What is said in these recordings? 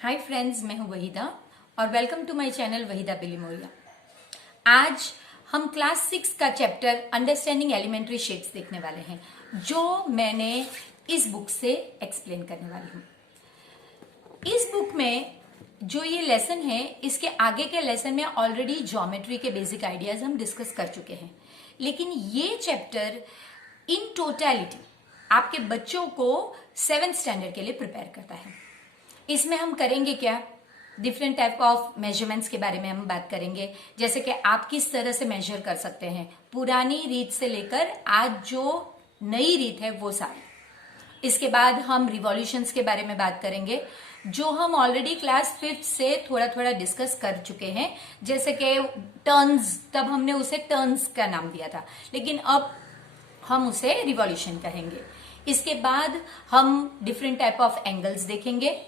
Hi friends, मैं हूं वहीदा और welcome to my channel Waheeda Bilimoria. आज हम क्लास 6 का चैप्टर अंडरस्टैंडिंग एलिमेंट्री शेप्स देखने वाले हैं, जो मैंने इस बुक से एक्सप्लेन करने वाली हूं। इस बुक में जो ये लेसन है, इसके आगे के लेसन में ऑलरेडी ज्योमेट्री के बेसिक आइडियाज हम डिस्कस कर चुके हैं, लेकिन ये चैप्टर इन टोटलिटी आपके बच्चों को 7th स्टैंडर्ड के लिए प्रिपेयर करता है। इसमें हम करेंगे क्या, डिफरेंट टाइप ऑफ मेजरमेंट्स के बारे में हम बात करेंगे, जैसे कि आप किस तरह से मेजर कर सकते हैं, पुरानी रीत से लेकर आज जो नई रीत है वो सारी। इसके बाद हम रिवॉल्यूशंस के बारे में बात करेंगे, जो हम ऑलरेडी क्लास 5th से थोड़ा थोड़ा डिस्कस कर चुके हैं, जैसे कि टर्न्स, तब हमने उसे टर्न्स का नाम दिया था, लेकिन अब हम उसे रिवॉल्यूशन कहेंगे। इसके बाद हम डिफरेंट टाइप ऑफ एंगल्स देखेंगे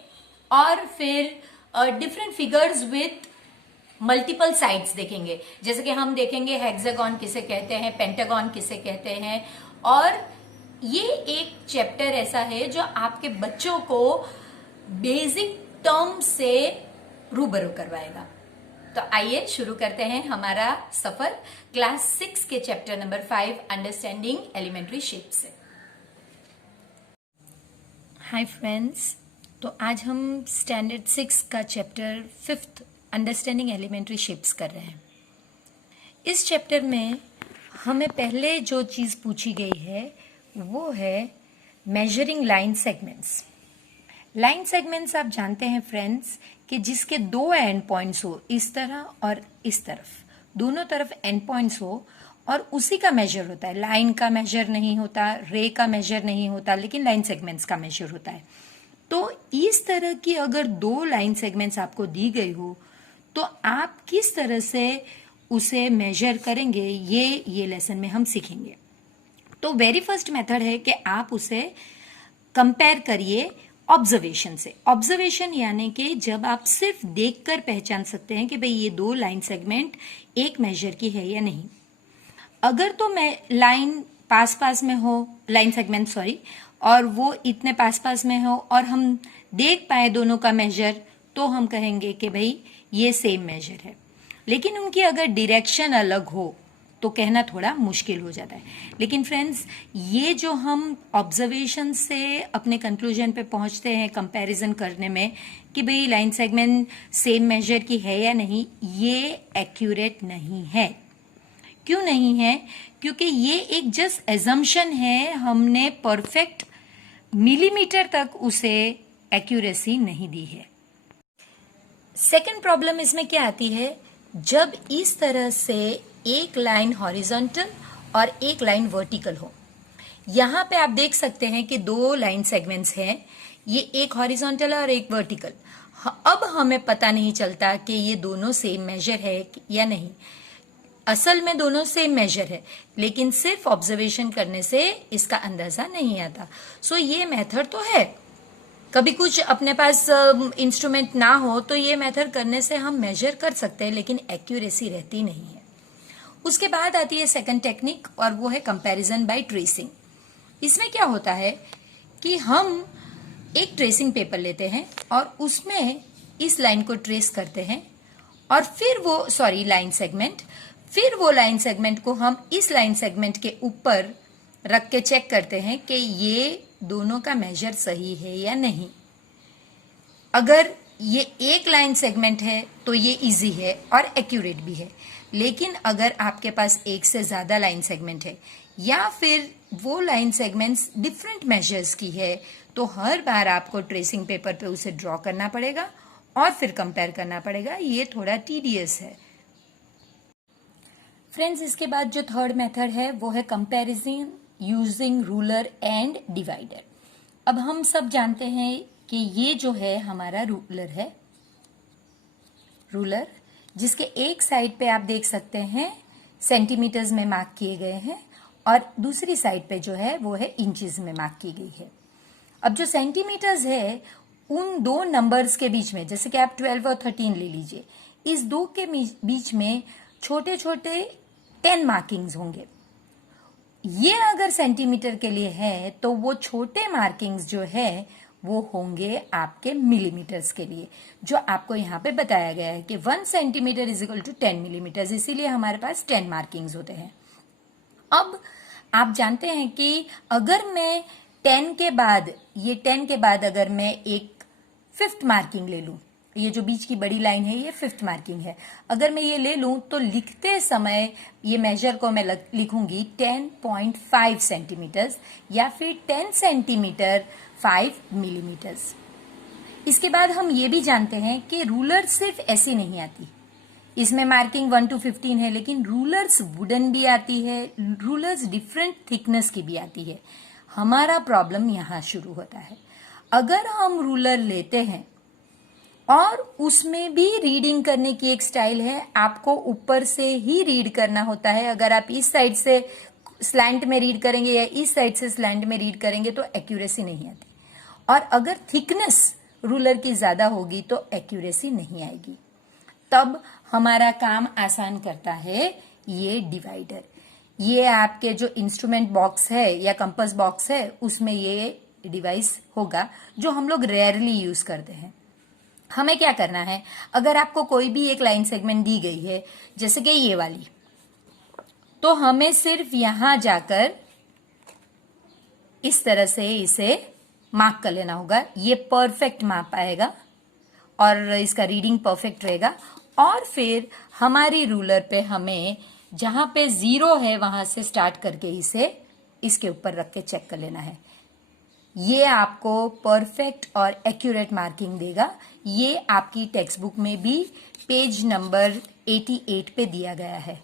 और फिर different figures with multiple sides देखेंगे, जैसे कि हम देखेंगे हेक्सागन किसे कहते हैं, पेंटागन किसे कहते हैं। और ये एक चैप्टर ऐसा है जो आपके बच्चों को बेसिक टर्म से रूबरू करवाएगा। तो आइए शुरू करते हैं हमारा सफर क्लास 6 के chapter number 5 understanding elementary shapes से। हाय फ्रेंड्स, तो आज हम स्टैंडर्ड 6 का chapter 5th understanding elementary shapes कर रहे हैं। इस चैप्टर में हमें पहले जो चीज़ पूछी गई है वो है measuring line segments. Line segments आप जानते हैं फ्रेंड्स कि जिसके दो एंड पॉइंट्स हो, इस तरह और इस तरफ, दोनों तरफ एंड पॉइंट्स हो और उसी का मेजर होता है। लाइन का मेजर नहीं होता, रे का मेजर नहीं होता, लेकिन लाइन सेगमेंट्स का मेजर होता है। तो इस तरह की अगर दो लाइन सेगमेंट्स आपको दी गई हो तो आप किस तरह से उसे मेजर करेंगे, ये लेसन में हम सीखेंगे। तो वेरी फर्स्ट मेथड है कि आप उसे कंपेयर करिए ऑब्जर्वेशन से। ऑब्जर्वेशन यानी कि जब आप सिर्फ देखकर पहचान सकते हैं कि भाई ये दो लाइन सेगमेंट एक मेजर की है या नहीं। अगर तो मैं लाइन पास पास में हो, लाइन सेगमेंट सॉरी, और वो इतने पास पास में हो और हम देख पाए दोनों का मेजर, तो हम कहेंगे कि भाई ये सेम मेजर है। लेकिन उनकी अगर डायरेक्शन अलग हो तो कहना थोड़ा मुश्किल हो जाता है। लेकिन फ्रेंड्स, ये जो हम ऑब्जर्वेशन से अपने कंक्लूजन पे पहुंचते हैं कंपैरिजन करने में कि भाई लाइन सेगमेंट सेम मेजर की है या नहीं, ये एक्यूरेट नहीं है। क्यों नहीं है? क्योंकि ये एक जस्ट एजम्पशन है, हमने परफेक्ट मिलीमीटर तक उसे एक्यूरेसी नहीं दी है। सेकंड प्रॉब्लम इसमें क्या आती है, जब इस तरह से एक लाइन हॉरिजॉन्टल और एक लाइन वर्टिकल हो। यहां पे आप देख सकते हैं कि दो लाइन सेगमेंट्स हैं, ये एक हॉरिजॉन्टल और एक वर्टिकल। अब हमें पता नहीं चलता कि ये दोनों सेम मेजर है या नहीं। असल में दोनों सेम मेजर है, लेकिन सिर्फ ऑब्जर्वेशन करने से इसका अंदाजा नहीं आता। सो ये मेथड तो है, कभी कुछ अपने पास इंस्ट्रूमेंट ना हो तो ये मेथड करने से हम मेजर कर सकते हैं, लेकिन एक्यूरेसी रहती नहीं है। उसके बाद आती है सेकंड टेक्निक, और वो है कंपैरिजन बाय ट्रेसिंग। इसमें क्या होता है कि हम एक ट्रेसिंग पेपर लेते हैं और उसमें इस लाइन को ट्रेस करते हैं, और फिर वो लाइन सेगमेंट, फिर वो लाइन सेगमेंट को हम इस लाइन सेगमेंट के ऊपर रख के चेक करते हैं कि ये दोनों का मेजर सही है या नहीं। अगर ये एक लाइन सेगमेंट है तो ये इजी है और एक्यूरेट भी है, लेकिन अगर आपके पास एक से ज्यादा लाइन सेगमेंट है या फिर वो लाइन सेगमेंट्स डिफरेंट मेजर्स की है, तो हर बार आपको ट्रेसिंग पेपर पे उसे ड्रॉ करना पड़ेगा और फिर कंपेयर करना पड़ेगा। ये थोड़ा टीडियस है फ्रेंड्स। इसके बाद जो थर्ड मेथड है वो है comparison using ruler and divider. अब हम सब जानते हैं कि ये जो है हमारा रूलर है, रूलर जिसके एक साइड पे आप देख सकते हैं सेंटीमीटर्स में मार्क किए गए हैं और दूसरी साइड पे जो है वो है इंचेस में मार्क की गई है। अब जो सेंटीमीटर्स है उन दो नंबर्स के बीच में, जैसे कि आप 12 और 13 ले लीजिए, इस दो के बीच में छोटे छोटे 10 मार्किंग्स होंगे। ये अगर सेंटीमीटर के लिए है तो वो छोटे मार्किंग्स जो है वो होंगे आपके मिलीमीटर्स के लिए, जो आपको यहाँ पे बताया गया है कि 1 centimetre is equal to 10 millimetre, इसीलिए हमारे पास 10 मार्किंग्स होते हैं। अब आप जानते हैं कि अगर मैं 10 के बाद अगर मैं एक 5th मार्किंग ले लूं, ये जो बीच की बड़ी लाइन है ये 5th मार्किंग है, अगर मैं ये ले लूं तो लिखते समय ये मेजर को मैं लिखूंगी 10.5 सेंटीमीटर या फिर 10 सेंटीमीटर 5 मिलीमीटर्स। इसके बाद हम ये भी जानते हैं कि रूलर सिर्फ ऐसी नहीं आती, इसमें मार्किंग 1 to 15 है, लेकिन रूलर्स वुडन भी आती है, रूलर्स डिफरेंट थिकनेस की भी आती है। हमारा प्रॉब्लम यहां शुरू होता है। अगर हम रूलर लेते हैं और उसमें भी रीडिंग करने की एक स्टाइल है, आपको ऊपर से ही रीड करना होता है। अगर आप इस साइड से स्लैंट में रीड करेंगे या इस साइड से स्लैंट में रीड करेंगे तो एक्यूरेसी नहीं आती, और अगर थिकनेस रूलर की ज्यादा होगी तो एक्यूरेसी नहीं आएगी। तब हमारा काम आसान करता है ये डिवाइडर। ये आपके जो इंस्ट्रूमेंट बॉक्स है या कंपास बॉक्स है उसमें ये डिवाइस होगा, जो हम लोग रेयरली यूज करते हैं। हमें क्या करना है, अगर आपको कोई भी एक लाइन सेगमेंट दी गई है जैसे कि ये वाली, तो हमें सिर्फ यहां जाकर इस तरह से इसे मार्क कर लेना होगा। ये परफेक्ट माप आएगा और इसका रीडिंग परफेक्ट रहेगा, और फिर हमारी रूलर पे हमें जहां पे 0 है वहां से स्टार्ट करके इसे इसके ऊपर रख के चेक कर लेना है। ये आपको परफेक्ट और एक्यूरेट मार्किंग देगा। ये आपकी टेक्स्ट बुक में भी पेज नंबर 88 पे दिया गया है।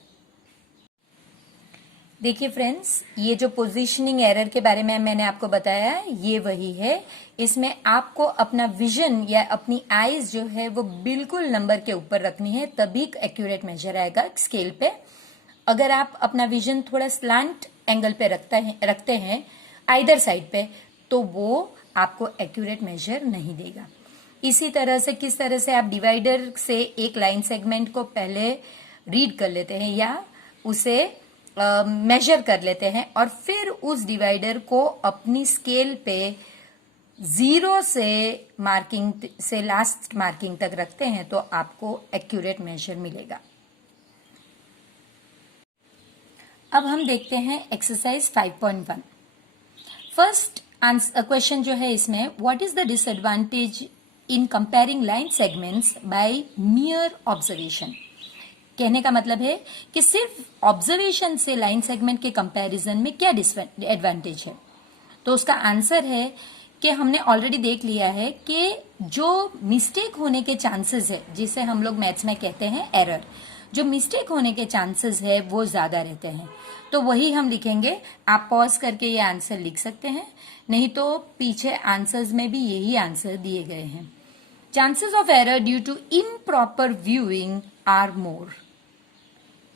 देखिए फ्रेंड्स, ये जो पोजीशनिंग एरर के बारे में मैंने आपको बताया है, ये वही है। इसमें आपको अपना विजन या अपनी आईज जो है वो बिल्कुल नंबर के ऊपर रखनी है, तभी एक्यूरेट मेजर आएगा स्केल पे। अगर आप अपना विजन थोड़ा स्लांट एंगल पे रखते हैं आइदर साइड पे, तो वो आपको एक्यूरेट मेजर नहीं देगा। इसी तरह से किस तरह से आप डिवाइडर से एक लाइन सेगमेंट को पहले रीड कर लेते हैं या उसे मेजर कर लेते हैं, और फिर उस डिवाइडर को अपनी स्केल पे 0 से मार्किंग से लास्ट मार्किंग तक रखते हैं, तो आपको एक्यूरेट मेजर मिलेगा। अब हम देखते हैं एक्सरसाइज 5.1। फर्स्ट क्वेश्चन जो है इसमें, what is the disadvantage in comparing line segments by mere observation. कहने का मतलब है कि सिर्फ ऑब्जर्वेशन से लाइन सेगमेंट के कंपैरिजन में क्या डिसएडवांटेज है। तो उसका आंसर है कि हमने ऑलरेडी देख लिया है कि जो मिस्टेक होने के चांसेस है, जिसे हम लोग मैथ्स में कहते हैं एरर, जो मिस्टेक होने के चांसेस है वो ज्यादा रहते हैं। तो वही हम लिखेंगे। आप पॉज करके ये आंसर लिख सकते हैं, नहीं तो पीछे आंसर्स में भी यही आंसर दिए गए हैं। Chances of error due to improper viewing are more,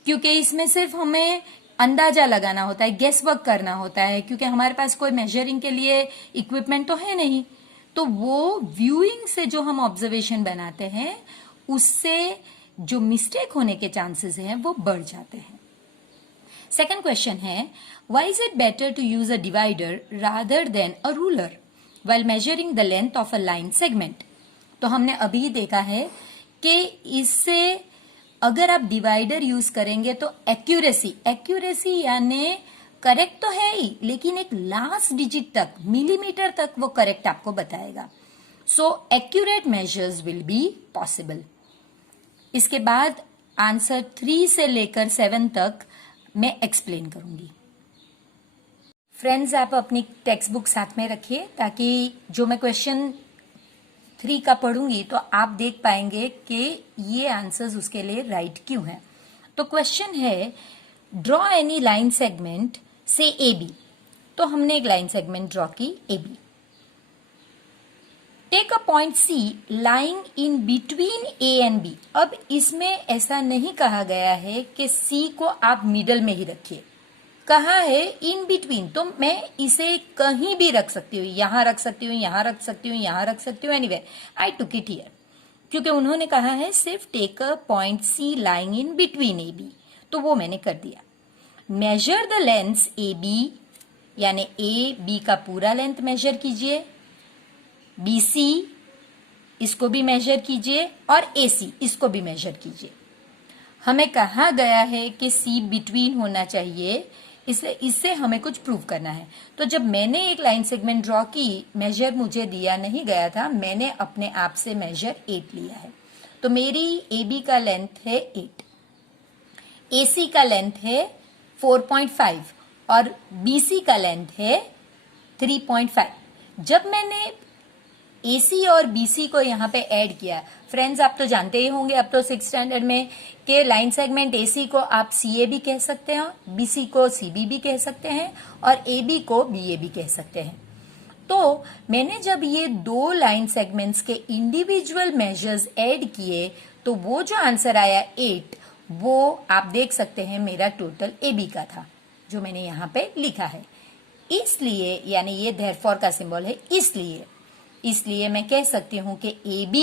क्योंकि इसमें सिर्फ हमें अंदाजा लगाना होता है, गेस वर्क करना होता है, क्योंकि हमारे पास कोई मेजरिंग के लिए इक्विपमेंट तो है नहीं। तो वो व्यूइंग से जो हम ऑब्जर्वेशन बनाते हैं उससे जो मिस्टेक होने के चांसेस हैं वो बढ़ जाते हैं। सेकंड क्वेश्चन है, why is it better to use a divider rather than a ruler while measuring the length of a line segment. तो हमने अभी देखा है कि इससे अगर आप डिवाइडर यूज करेंगे तो एक्यूरेसी यानी करेक्ट तो है ही, लेकिन एक लास्ट डिजिट तक, मिलीमीटर तक वो करेक्ट आपको बताएगा। So accurate measures will be possible. इसके बाद आंसर 3 से लेकर 7 तक मैं एक्सप्लेन करूंगी। फ्रेंड्स, आप अपनी टेक्स्ट बुक साथ में रखिए ताकि जो मैं क्वेश्चन 3 का पढ़ूंगी तो आप देख पाएंगे कि ये आंसर्स उसके लिए राइट क्यों हैं। तो क्वेश्चन है, ड्रॉ एनी लाइन सेगमेंट से ए बी। तो हमने एक लाइन सेगमेंट ड्रॉ की A B. Take a point C lying in between A and B. अब इसमें ऐसा नहीं कहा गया है कि सी को आप मिडल में ही रखिए, कहा है इन बिटवीन। तो मैं इसे कहीं भी रख सकती हूँ, यहां रख सकती हूँ, यहां रख सकती हूँ, यहां रख सकती हूँ, anywhere I took it here, क्योंकि उन्होंने कहा है सिर्फ take a point C lying in between A B, तो वो मैंने कर दिया। Measure the length A B, यानी ए बी का पूरा लेंथ मेजर कीजिए। BC इसको भी मेजर कीजिए और AC इसको भी मेजर कीजिए। हमें कहा गया है कि C बिटवीन होना चाहिए, इसलिए इससे हमें कुछ प्रूव करना है। तो जब मैंने एक लाइन सेगमेंट ड्रॉ की, मेजर मुझे दिया नहीं गया था, मैंने अपने आप से मेजर 8 लिया है। तो मेरी AB का लेंथ है 8, AC का लेंथ है 4.5 और BC का लेंथ है 3.5। जब मैंने AC और BC को यहाँ पे ऐड किया, फ्रेंड्स आप तो जानते ही होंगे अब तो 6th स्टैंडर्ड में कि लाइन सेगमेंट AC को आप CA भी कह सकते हैं, BC को CB भी कह सकते हैं और AB को BA भी कह सकते हैं। तो मैंने जब ये दो लाइन सेगमेंट्स के इंडिविजुअल मेजर्स ऐड किए तो वो जो आंसर आया 8, वो आप देख सकते हैं मेरा टोटल AB का था, जो मैंने यहाँ पे लिखा है। इसलिए यानी ये देयरफॉर का सिंबल है, इसलिए मैं कह सकती हूं कि AB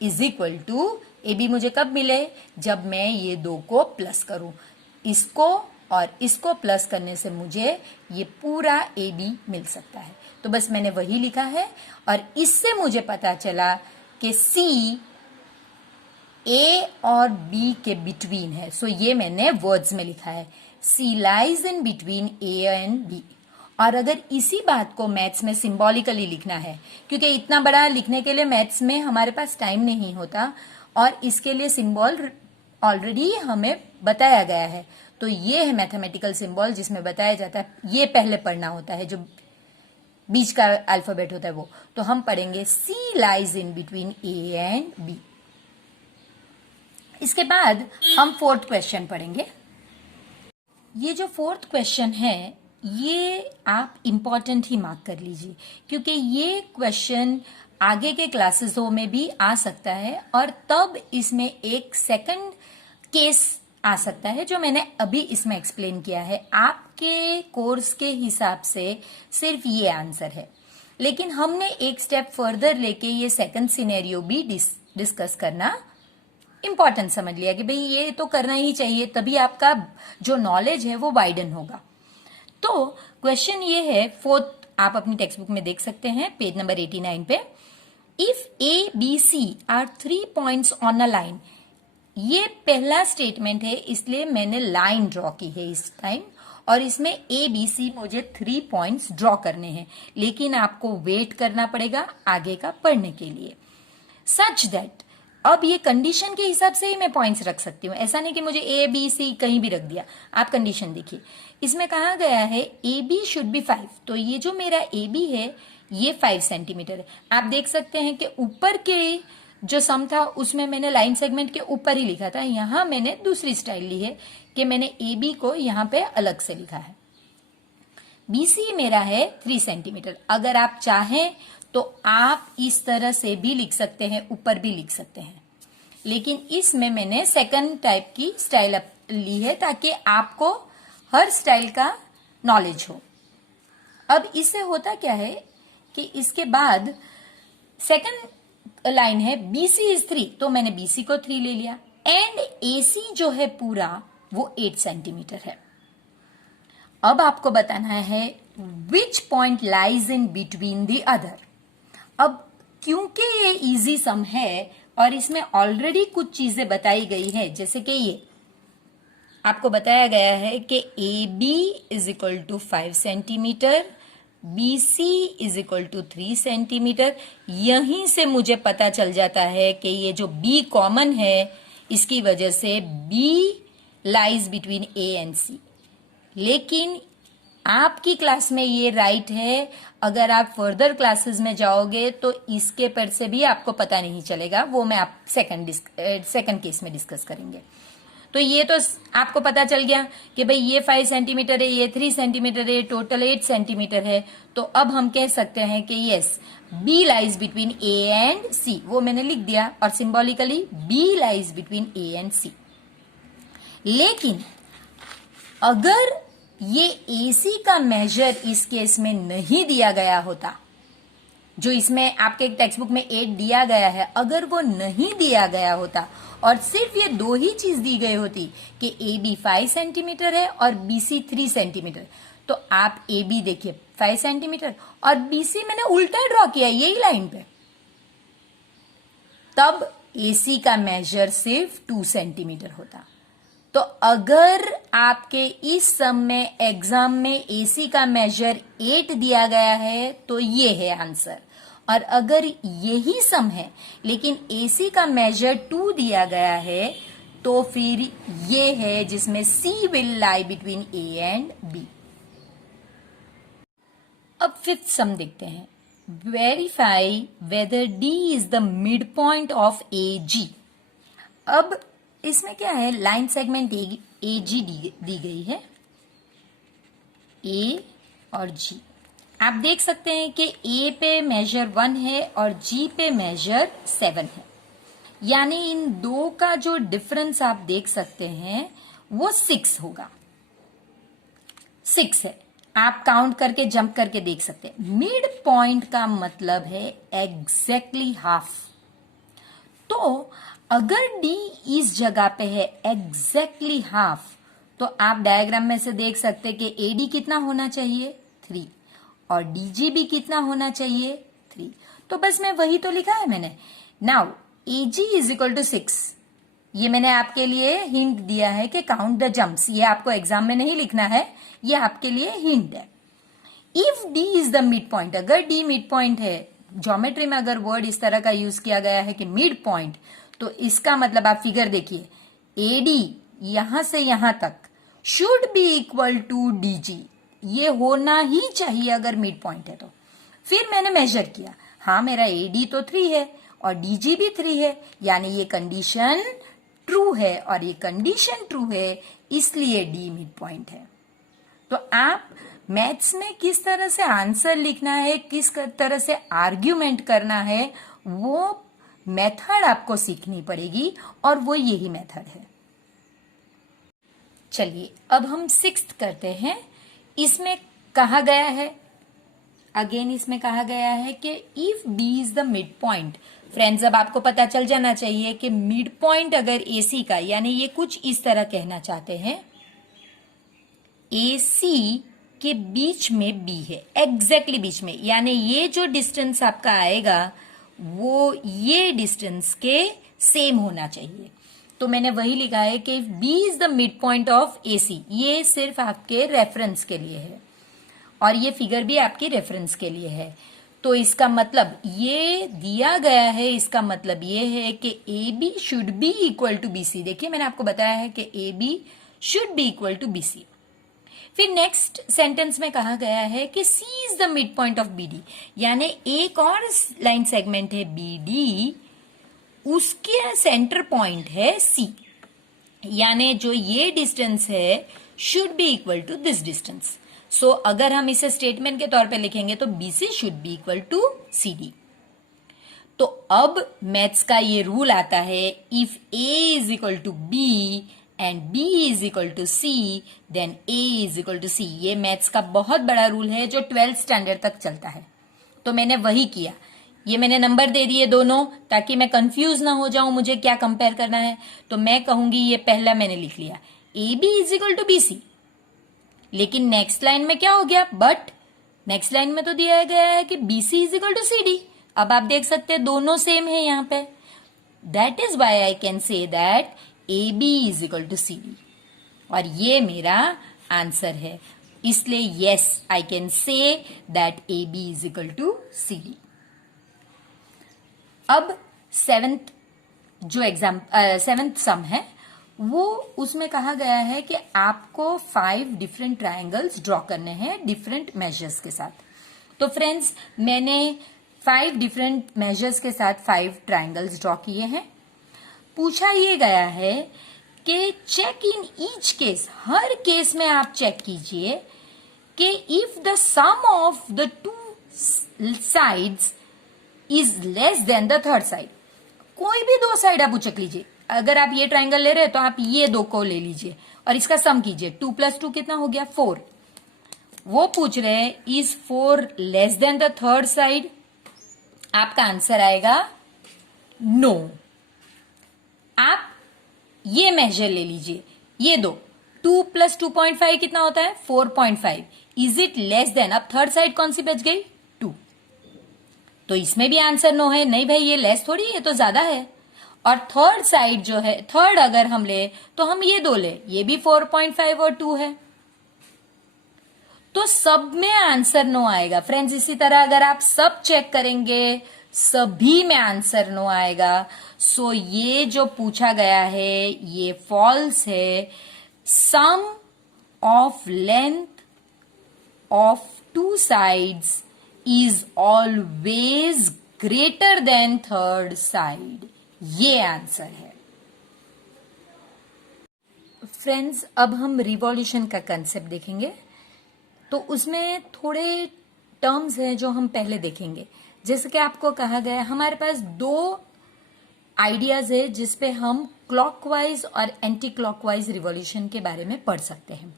is equal to, AB मुझे कब मिले, जब मैं ये दो को प्लस करूं, इसको और इसको प्लस करने से मुझे ये पूरा AB मिल सकता है। तो बस मैंने वही लिखा है और इससे मुझे पता चला कि C A और B के बिटवीन है। सो ये मैंने वर्ड्स में लिखा है, C lies in between A and B। और अगर इसी बात को मैथ्स में सिंबॉलिकली लिखना है, क्योंकि इतना बड़ा लिखने के लिए मैथ्स में हमारे पास टाइम नहीं होता और इसके लिए सिंबल ऑलरेडी हमें बताया गया है। तो ये है मैथमेटिकल सिंबल जिसमें बताया जाता है, ये पहले पढ़ना होता है, जो बीच का अल्फाबेट होता है वो। तो हम पढ़ेंगे C lies in between A and B। इसके बाद हम फोर्थ क्वेश्चन पढ़ेंगे। ये जो फोर्थ क्वेश्चन है ये आप इम्पॉर्टेंट ही मार्क कर लीजिए, क्योंकि ये क्वेश्चन आगे के क्लासेसों में भी आ सकता है और तब इसमें एक सेकंड केस आ सकता है जो मैंने अभी इसमें एक्सप्लेन किया है। आपके कोर्स के हिसाब से सिर्फ ये आंसर है, लेकिन हमने एक स्टेप फर्दर लेके ये सेकंड सिनेरियो भी डिस्कस करना इंपॉर्टेंट समझ लिया कि भाई ये तो करना ही चाहिए, तभी आपका जो नॉलेज है वो वाइडन होगा। तो क्वेश्चन ये है, फोर्थ आप अपनी टेक्स्ट बुक में देख सकते हैं पेज नंबर 89 पे। If A B C are 3 points on a line, ये पहला स्टेटमेंट है इसलिए मैंने लाइन ड्रॉ की है इस टाइम, और इसमें A B C मुझे 3 पॉइंट्स ड्रॉ करने हैं, लेकिन आपको वेट करना पड़ेगा आगे का पढ़ने के लिए। सच दैट, अब ये कंडीशन के हिसाब से ही मैं पॉइंट्स रख सकती हूँ, ऐसा नहीं कि मुझे A B C कहीं भी रख दिया। आप कंडीशन देखिए, इसमें कहा गया है AB शुड बी 5, तो ये जो मेरा AB है ये 5 सेंटीमीटर है। आप देख सकते हैं कि ऊपर के जो सम था उसमें मैंने लाइन सेगमेंट के ऊपर ही लिखा था, यहां मैंने दूसरी स्टाइल ली है कि मैंने AB को यहां पे अलग से लिखा है। BC मेरा है 3 सेंटीमीटर। अगर आप चाहें तो आप इस तरह से भी लिख सकते हैं, ऊपर भी लिख सकते हैं, लेकिन इसमें मैंने सेकंड टाइप की स्टाइल ली है ताकि आपको हर स्टाइल का नॉलेज हो। अब इससे होता क्या है कि इसके बाद सेकंड लाइन है BC इज 3, तो मैंने BC को 3 ले लिया, एंड AC जो है पूरा वो 8 सेंटीमीटर है। अब आपको बताना है which point lies in between the other. अब क्योंकि ये इजी सम है और इसमें ऑलरेडी कुछ चीजें बताई गई है, जैसे कि ये आपको बताया गया है कि AB is equal to 5 centimetre, BC is equal to 3 centimetre. यहीं से मुझे पता चल जाता है कि ये जो B कॉमन है इसकी वजह से B lies between A and C। लेकिन आपकी क्लास में ये राइट है, अगर आप फर्दर क्लासेस में जाओगे तो इसके पर से भी आपको पता नहीं चलेगा, वो मैं आप सेकंड केस में डिस्कस करेंगे। तो ये तो आपको पता चल गया कि भाई ये 5 सेंटीमीटर है, ये 3 सेंटीमीटर है, टोटल 8 सेंटीमीटर है। तो अब हम कह सकते हैं कि yes, B lies between A and C, वो मैंने लिख दिया, और symbolically B lies between A and C। लेकिन अगर ये AC का मेजर इस केस में नहीं दिया गया होता, जो इसमें आपके टेक्स्ट बुक में 8 दिया गया है, अगर वो नहीं दिया गया होता और सिर्फ ये दो ही चीज दी गई होती कि AB 5 सेंटीमीटर है और BC 3 सेंटीमीटर, तो आप AB देखिए 5 सेंटीमीटर और BC मैंने उल्टा ड्रॉ किया यही लाइन पे, तब एसी का मेजर सिर्फ 2 सेंटीमीटर होता। तो अगर आपके इस सम में एग्जाम में एसी का मेजर 8 दिया गया है तो ये है आंसर, और अगर यही सम है लेकिन एसी का मेजर 2 दिया गया है तो फिर ये है जिसमें C will lie between A and B. अब फिफ्थ सम देखते हैं। Verify whether D is the mid point of A G. अब इसमें क्या है, लाइन सेगमेंट ए जी दी गई है, ए और जी। आप देख सकते हैं कि ए पे मेजर 1 है और जी पे मेजर 7 है, यानी इन दो का जो डिफरेंस आप देख सकते हैं वो 6 होगा। 6 है, आप काउंट करके जंप करके देख सकते हैं। मिड पॉइंट का मतलब है एग्जैक्टली हाफ। तो अगर डी इस जगह पे है एग्जैक्टली हाफ, तो आप डायग्राम में से देख सकते हैं कि एडी कितना होना चाहिए 3 और डीजी भी कितना होना चाहिए 3। तो बस मैं वही तो लिखा है मैंने। Now AG is equal to 6। ये मैंने आपके लिए हिंट दिया है कि काउंट द जंप्स, ये आपको एग्जाम में नहीं लिखना है, ये आपके लिए हिंट है। If D is the mid point, अगर डी मिड पॉइंट है, ज्योमेट्री में अगर वर्ड इस तरह का यूज किया गया है कि मिड पॉइंट, तो इसका मतलब आप फिगर देखिए, एडी यहां से यहां तक should be equal to DG, ये होना ही चाहिए अगर मिड पॉइंट है तो। फिर मैंने मेजर किया, हाँ मेरा एडी तो 3 है और डीजी भी 3 है, यानी ये कंडीशन ट्रू है, और ये कंडीशन ट्रू है इसलिए डी मिड पॉइंट है। तो आप मैथ्स में किस तरह से आंसर लिखना है, किस तरह से आर्ग्यूमेंट करना है, वो मेथड आपको सीखनी पड़ेगी, और वो यही मेथड है। चलिए अब हम 6th करते हैं। इसमें कहा गया है, अगेन इसमें कहा गया है कि if D is the mid point. Friends, अब आपको पता चल जाना चाहिए कि मिड पॉइंट अगर एसी का, यानी ये कुछ इस तरह कहना चाहते हैं, एसी के बीच में बी है, एग्जैक्टली बीच में, यानी ये जो डिस्टेंस आपका आएगा वो ये डिस्टेंस के सेम होना चाहिए। तो मैंने वही लिखा है कि B is the mid point of AC. ये सिर्फ आपके रेफरेंस के लिए है और ये फिगर भी आपकी रेफरेंस के लिए है। तो इसका मतलब ये दिया गया है, इसका मतलब ये है कि A B should be equal to B C. देखिए मैंने आपको बताया है कि A B should be equal to B C. फिर नेक्स्ट सेंटेंस में कहा गया है कि C is the mid point of B D, यानी एक और लाइन सेगमेंट है बी डी, उसके सेंटर पॉइंट है सी, यानी जो ये डिस्टेंस है should be equal to this distance. So अगर हम इसे स्टेटमेंट के तौर पे लिखेंगे तो B C should be equal to C D. तो अब मैथ्स का ये रूल आता है, if A is equal to B and B is equal to C then A is equal to C. ये मैथ्स का बहुत बड़ा रूल है जो 12th स्टैंडर्ड तक चलता है। तो मैंने वही किया, ये मैंने नंबर दे दिए दोनों ताकि मैं कंफ्यूज ना हो जाऊं मुझे क्या कंपेयर करना है। तो मैं कहूंगी ये पहला मैंने लिख लिया, A B is equal to B C, लेकिन नेक्स्ट लाइन में क्या हो गया, बट नेक्स्ट लाइन में तो दिया गया है कि B C is equal to C D. अब आप देख सकते हैं दोनों सेम है यहाँ पे, that is why I can say that A B is equal to C D, और ये मेरा आंसर है। इसलिए yes I can say that A B is equal to C D. अब सेवेंथ सम है, वो उसमें कहा गया है कि आपको 5 डिफरेंट ट्रायंगल्स ड्रॉ करने हैं डिफरेंट मेजर्स के साथ। तो फ्रेंड्स मैंने 5 डिफरेंट मेजर्स के साथ 5 ट्रायंगल्स ड्रॉ किए हैं। पूछा ये गया है कि चेक इन ईच केस, हर केस में आप चेक कीजिए कि if the sum of the 2 sides is less than the third side. कोई भी 2 साइड आप उचक लीजिए, अगर आप ये ट्रायंगल ले रहे हैं तो आप ये 2 को ले लीजिए और इसका सम कीजिए। 2 + 2 कितना हो गया 4। वो पूछ रहे हैं is 4 less than the third side, आपका आंसर आएगा नो। आप ये मेजर ले लीजिए, ये 2 + 2.5 कितना होता है 4.5। इज इट लेस देन, अब थर्ड साइड कौन सी बच गई 2। तो इसमें भी आंसर नो है। नहीं भाई, ये लेस थोड़ी है, तो ज्यादा है। और थर्ड साइड जो है, थर्ड अगर हम ले तो हम ये दो ले, ये भी 4.5 और 2 है, तो सब में आंसर नो आएगा फ्रेंड्स। इसी तरह अगर आप सब चेक करेंगे, सभी में आंसर नो आएगा। सो ये जो पूछा गया है ये फॉल्स है। Sum of length of two sides is always greater than third side, ये आंसर है फ्रेंड्स। अब हम रिवॉल्यूशन का कंसेप्ट देखेंगे। तो उसमें थोड़े टर्म्स हैं जो हम पहले देखेंगे। जैसे कि आपको कहा गया, हमारे पास दो आइडियाज है जिसपे हम क्लॉकवाइज और एंटी क्लॉकवाइज रिवॉल्यूशन के बारे में पढ़ सकते हैं।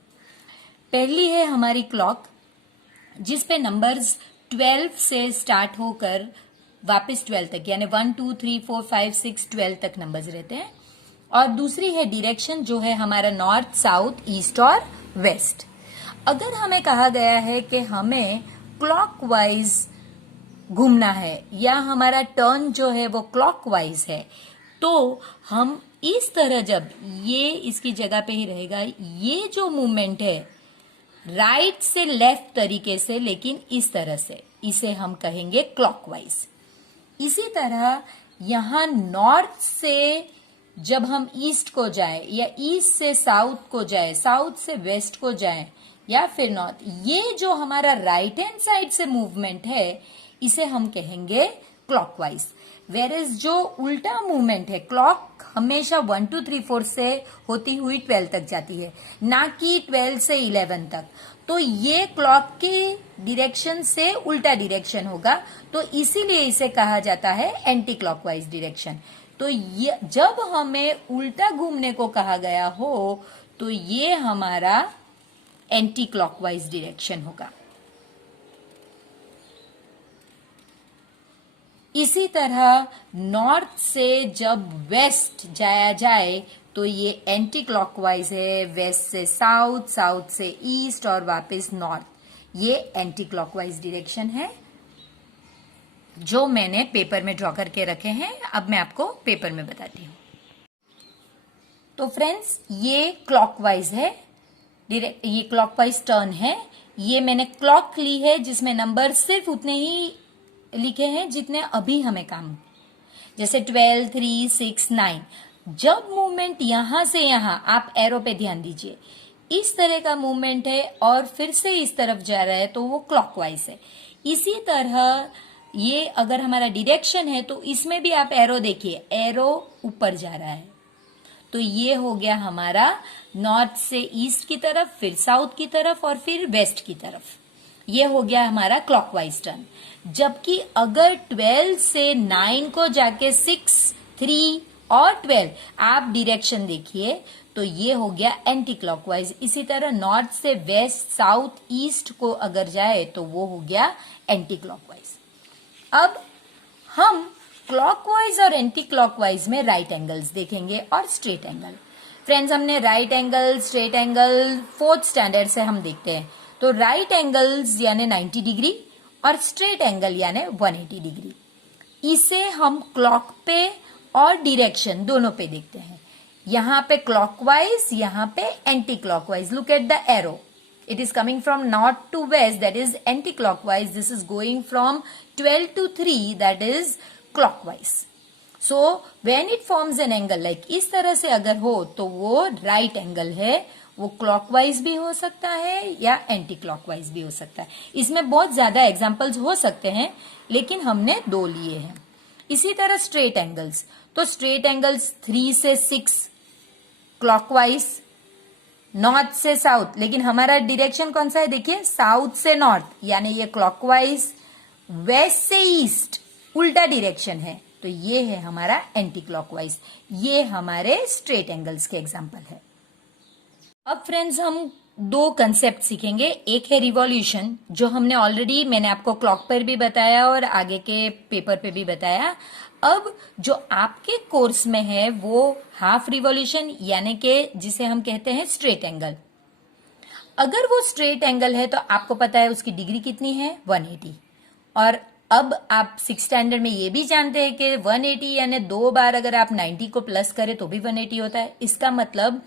पहली है हमारी क्लॉक, जिसपे नंबर्स 12 से स्टार्ट होकर वापस 12 तक, यानी 1 2 3 4 5 6 12 तक नंबर्स रहते हैं। और दूसरी है डायरेक्शन, जो है हमारा नॉर्थ, साउथ, ईस्ट और वेस्ट। अगर हमें कहा गया है कि हमें क्लॉकवाइज घूमना है या हमारा टर्न जो है वो क्लॉकवाइज है, तो हम इस तरह, जब ये इसकी जगह पे ही रहेगा, ये जो मूवमेंट है राइट से लेफ्ट तरीके से, लेकिन इस तरह से, इसे हम कहेंगे क्लॉकवाइज। इसी तरह यहां नॉर्थ से जब हम ईस्ट को जाए, या ईस्ट से साउथ को जाए, साउथ से वेस्ट को जाए, या फिर नॉर्थ, ये जो हमारा राइट हैंड साइड से मूवमेंट है इसे हम कहेंगे क्लॉकवाइज। वेर इज जो उल्टा मूवमेंट है, क्लॉक हमेशा 1 2 3 4 से होती हुई 12 तक जाती है, ना कि 12 से 11 तक। तो ये क्लॉक की डायरेक्शन से उल्टा डायरेक्शन होगा, तो इसीलिए इसे कहा जाता है एंटी क्लॉकवाइज डायरेक्शन। तो ये जब हमें उल्टा घूमने को कहा गया हो तो ये हमारा एंटी क्लॉकवाइज डायरेक्शन होगा। इसी तरह नॉर्थ से जब वेस्ट जाया जाए तो ये एंटी क्लॉकवाइज है, वेस्ट से साउथ, साउथ से ईस्ट और वापस नॉर्थ, ये एंटी क्लॉकवाइज डायरेक्शन है जो मैंने पेपर में ड्रॉ करके रखे हैं। अब मैं आपको पेपर में बताती हूँ। तो फ्रेंड्स, ये क्लॉकवाइज है, ये क्लॉकवाइज टर्न है। ये मैंने क्लॉक ली है जिसमें नंबर सिर्फ उतने ही लिखे हैं जितने अभी हमें काम, जैसे 12 3 6 9। जब मूवमेंट यहां से यहां, आप एरो पे ध्यान दीजिए, इस तरह का मूवमेंट है और फिर से इस तरफ जा रहा है तो वो क्लॉकवाइज है। इसी तरह ये अगर हमारा डायरेक्शन है तो इसमें भी आप एरो देखिए, एरो ऊपर जा रहा है, तो ये हो गया हमारा नॉर्थ से ईस्ट की तरफ, फिर साउथ की तरफ और फिर वेस्ट की तरफ। ये हो गया हमारा क्लॉकवाइज टर्न। जबकि अगर 12 से 9 को जाके 6 3 और 12 आप डायरेक्शन देखिए तो ये हो गया एंटी क्लॉकवाइज। इसी तरह नॉर्थ से वेस्ट, साउथ, ईस्ट को अगर जाए तो वो हो गया एंटी क्लॉकवाइज। अब हम क्लॉकवाइज और एंटी क्लॉकवाइज में राइट एंगल्स देखेंगे और स्ट्रेट एंगल। फ्रेंड्स, हमने right angle, straight angle 4th standard से हम देखते हैं। तो राइट एंगल्स यानी 90 डिग्री और स्ट्रेट एंगल यानी 180 डिग्री। इसे हम क्लॉक पे और डायरेक्शन दोनों पे देखते हैं। यहां पे क्लॉकवाइज, यहां पे anti clockwise. Look at the arrow, it is coming from north to west, that is anti-clockwise. This is going from 12 to 3, that is clockwise. So when it forms an angle like इस तरह से अगर हो तो वो right angle है, वो clockwise भी हो सकता है या anti-clockwise भी हो सकता है। इसमें बहुत ज्यादा एग्जाम्पल्स हो सकते हैं लेकिन हमने 2 लिए हैं। इसी तरह स्ट्रेट एंगल्स, तो स्ट्रेट एंगल्स 3 से 6 क्लॉकवाइज, नॉर्थ से साउथ, लेकिन हमारा डायरेक्शन कौन सा है देखिए, साउथ से नॉर्थ, यानी ये क्लॉकवाइज। वेस्ट से ईस्ट उल्टा डायरेक्शन है तो ये है हमारा एंटी क्लॉकवाइज। ये हमारे स्ट्रेट एंगल्स के एग्जांपल है। अब फ्रेंड्स, हम 2 कंसेप्ट सीखेंगे। एक है रिवॉल्यूशन, जो हमने ऑलरेडी, मैंने आपको क्लॉक पर भी बताया और आगे के पेपर पे भी बताया। अब जो आपके कोर्स में है वो हाफ रिवॉल्यूशन, यानी कि जिसे हम कहते हैं स्ट्रेट एंगल। अगर वो स्ट्रेट एंगल है तो आपको पता है उसकी डिग्री कितनी है, 180, और अब आप 6 स्टैंडर्ड में ये भी जानते हैं कि 180 यानी 2 बार अगर आप 90 को प्लस करें तो भी 180 होता है। इसका मतलब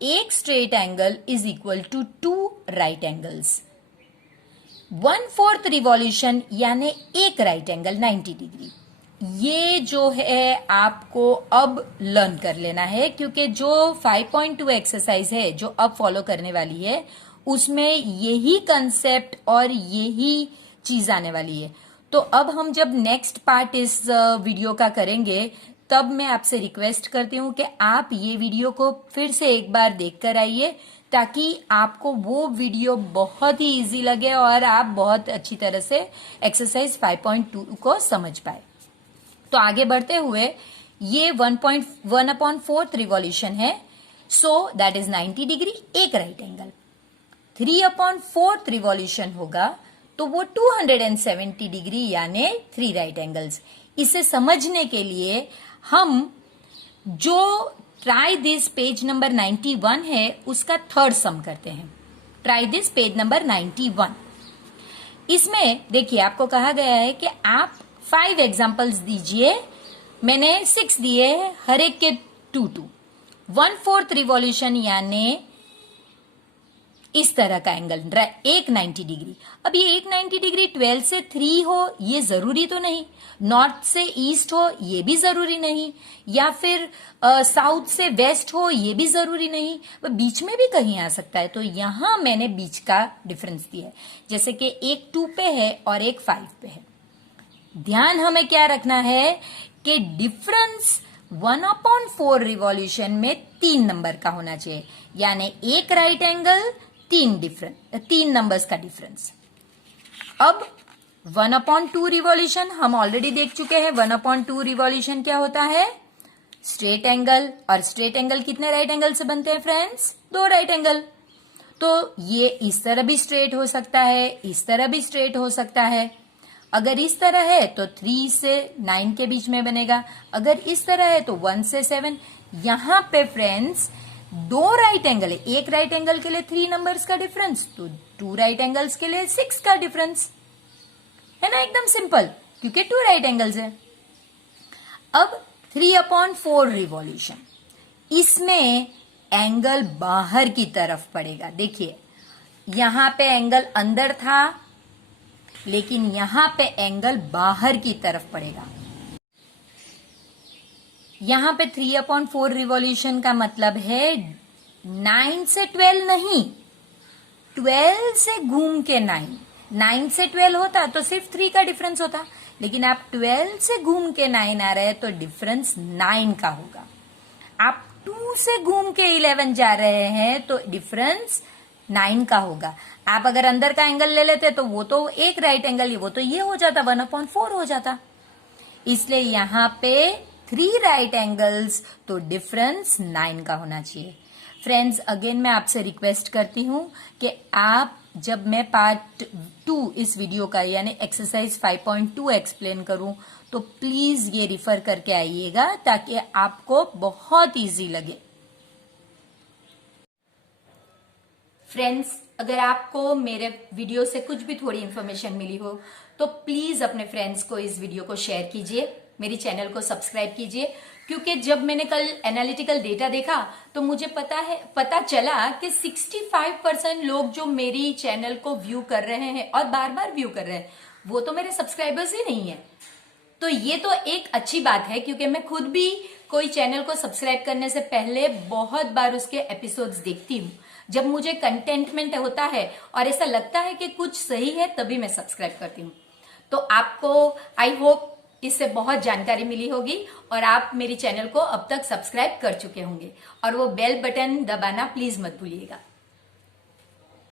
एक straight angle is equal to 2 right angles. 1/4 revolution यानी एक राइट एंगल 90 डिग्री। ये जो है आपको अब लर्न कर लेना है, क्योंकि जो 5.2 एक्सरसाइज है जो अब फॉलो करने वाली है उसमें यही कंसेप्ट और यही चीज आने वाली है। तो अब हम जब नेक्स्ट पार्ट इस वीडियो का करेंगे तब मैं आपसे रिक्वेस्ट करती हूँ कि आप ये वीडियो को फिर से एक बार देख कर आइए, ताकि आपको वो वीडियो बहुत ही इजी लगे और आप बहुत अच्छी तरह से एक्सरसाइज 5.2 को समझ पाए। तो आगे बढ़ते हुए ये 1/4 रिवॉल्यूशन है, सो दैट इज 90 डिग्री एक राइट एंगल। 3/4 रिवॉल्यूशन होगा तो वो 270 डिग्री यानी 3 राइट एंगल्स। इसे समझने के लिए हम जो ट्राई दिस पेज नंबर 91 है उसका थर्ड सम करते हैं। Try this page number 91। इसमें देखिए आपको कहा गया है कि आप 5 एग्जाम्पल्स दीजिए। मैंने 6 दिए हैं, हर एक के 2-2। 1/4 रिवॉल्यूशन यानी इस तरह का एंगल एक 90 डिग्री। अब ये एक 90 डिग्री 12 से 3 हो ये जरूरी तो नहीं, नॉर्थ से ईस्ट हो ये भी जरूरी नहीं, या फिर साउथ से वेस्ट हो ये भी जरूरी नहीं, वो बीच में भी कहीं आ सकता है। तो यहां मैंने बीच का डिफरेंस दिया है, जैसे कि एक 2 पे है और एक 5 पे है। ध्यान हमें क्या रखना है कि डिफरेंस 1/4 रिवॉल्यूशन में 3 नंबर का होना चाहिए, यानी एक राइट एंगल 3 नंबर्स का डिफरेंस। अब 1/2 रिवॉल्यूशन हम ऑलरेडी देख चुके हैं। 1/2 रिवॉल्यूशन क्या होता है? Straight angle. और स्ट्रेट एंगल कितने राइट एंगल से बनते हैं फ्रेंड्स? 2 right angle. तो ये इस तरह भी स्ट्रेट हो सकता है, इस तरह भी स्ट्रेट हो सकता है। अगर इस तरह है तो 3 से 9 के बीच में बनेगा, अगर इस तरह है तो 1 से 7। यहां पे फ्रेंड्स 2 राइट एंगल है, एक राइट एंगल के लिए 3 नंबर्स का डिफरेंस, तो 2 राइट एंगल्स के लिए 6 का डिफरेंस है ना, एकदम सिंपल, क्योंकि 2 राइट एंगल्स है। अब 3/4 रिवॉल्यूशन, इसमें एंगल बाहर की तरफ पड़ेगा। देखिए यहां पे एंगल अंदर था, लेकिन यहां पे एंगल बाहर की तरफ पड़ेगा। यहां पे 3/4 रिवॉल्यूशन का मतलब है 9 से 12 नहीं, 12 से घूम के 9 से 12 होता तो सिर्फ 3 का डिफरेंस होता, लेकिन आप 12 से घूम के 9 आ रहे हैं तो डिफरेंस 9 का होगा। आप 2 से घूम के 11 जा रहे हैं तो डिफरेंस 9 का होगा। आप अगर अंदर का एंगल ले लेते तो वो तो एक राइट एंगल, वो तो ये हो जाता 1/4 हो जाता। इसलिए यहां पे 3 राइट एंगल्स तो डिफरेंस 9 का होना चाहिए। फ्रेंड्स अगेन मैं आपसे रिक्वेस्ट करती हूं कि आप जब मैं पार्ट 2 इस वीडियो का यानी एक्सरसाइज 5.2 एक्सप्लेन करूं तो प्लीज ये रिफर करके आइएगा, ताकि आपको बहुत इजी लगे। फ्रेंड्स अगर आपको मेरे वीडियो से कुछ भी थोड़ी इंफॉर्मेशन मिली हो तो प्लीज अपने फ्रेंड्स को इस वीडियो को शेयर कीजिए, मेरी चैनल को सब्सक्राइब कीजिए, क्योंकि जब मैंने कल एनालिटिकल डेटा देखा तो मुझे पता चला कि 65% लोग जो मेरी चैनल को व्यू कर रहे हैं और बार बार व्यू कर रहे हैं वो तो मेरे सब्सक्राइबर्स ही नहीं है। तो ये तो एक अच्छी बात है, क्योंकि मैं खुद भी कोई चैनल को सब्सक्राइब करने से पहले बहुत बार उसके एपिसोड्स देखती हूँ। जब मुझे कंटेंटमेंट होता है और ऐसा लगता है कि कुछ सही है तभी मैं सब्सक्राइब करती हूँ। तो आपको आई होप इससे बहुत जानकारी मिली होगी और आप मेरी चैनल को अब तक सब्सक्राइब कर चुके होंगे, और वो बेल बटन दबाना प्लीज मत भूलिएगा।